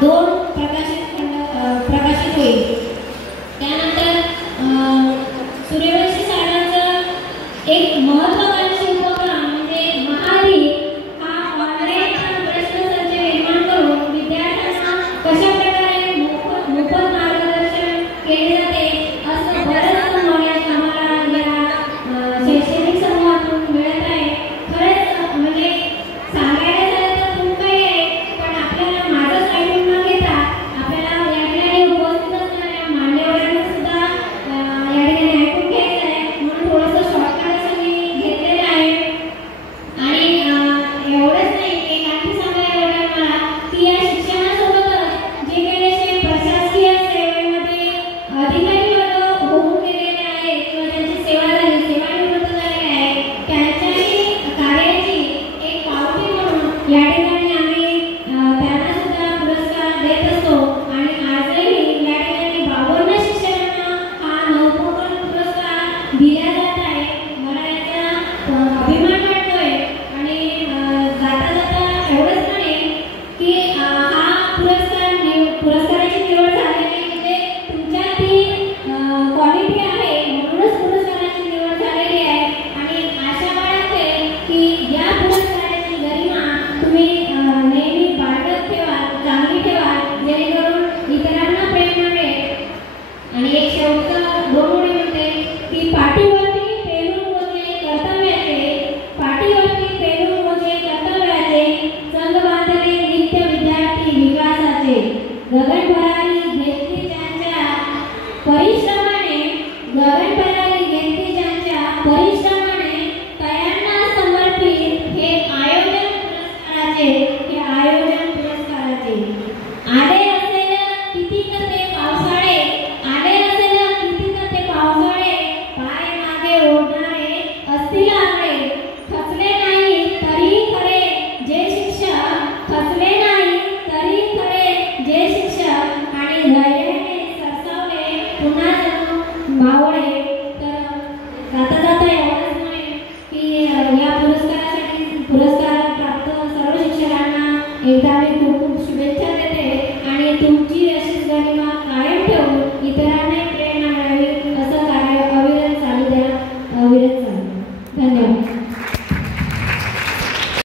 2 प्रकाशित होईल। त्यानंतर सूर्यवंशी साहेबांचं एक महत्त्वाकांक्षी उपक्रम म्हणजे महारी हा ऑनलाईन प्रश्नसंच निर्माण करून विद्यार्थ्यांना कशा प्रकारे मोफत मार्गदर्शन केले जाते असं बरंच नॉलेज आम्हाला या शैक्षणिक समूहातून मिळत आहे। खरंच म्हणजे सांगायला झालं तर खूप काही आहे, पण आपल्याला माझंच ऐकून न घेता आपल्याला या ठिकाणी उपस्थित असणाऱ्या मान्यवरांना सुद्धा या ठिकाणी ऐकून घ्यायचं आहे, म्हणून थोडंसं शॉर्टकट असं मी घेतलेलं आहे। आणि एवढंच नाही, एक आणखी सांगायला आवडेल मला की या शिक्षणासोबतच जे काही असे प्रशासकीय सेवेमध्ये अधिकारी वर्ग होऊन गेलेले आहेत किंवा त्यांची सेवानिवृत्त झालेले आहेत त्यांच्याही कार्याची एक पावती म्हणून या ठिकाणी आम्ही त्यांना सुद्धा पुरस्कार देत असतो। आणि आजही या ठिकाणी 52 शिक्षकांना हा नवोपक्रम पुरस्कार दिला जात आहे। मला याचा अभिमान वाटतोय। आणि जाता जाता एवढंच म्हणेन की हा पुरस्काराची निवड झालेली म्हणजे तुमच्यातली क्वालिटी आहे म्हणूनच पुरस्काराची निवड झालेली आहे। आणि आशा बाळगते की या पुरस्काराची गरिमा तुम्ही नेहमी बाळगत ठेवा, चांगली ठेवा, जेणेकरून इतरांना प्रेरणा मिळेल। आणि एक शेवटचं 2 ओळी म्हणते की पाठीवरती पेरून मोजे कर्तव्याचे संघ बांधले नित्य विद्यार्थी विकासाचे गगन भरारी घेतली ज्यांच्या परिश्रमाने तयांना समर्पित हे आयोजन पुरस्काराचे आले असेल कितीक ते पावसाळे पाय मागे ओढणारे असतील आकडे खचले नाही तरी खरे जे शिक्षक आणि धैर्याने सरसावले पुन्हा जणू भावळे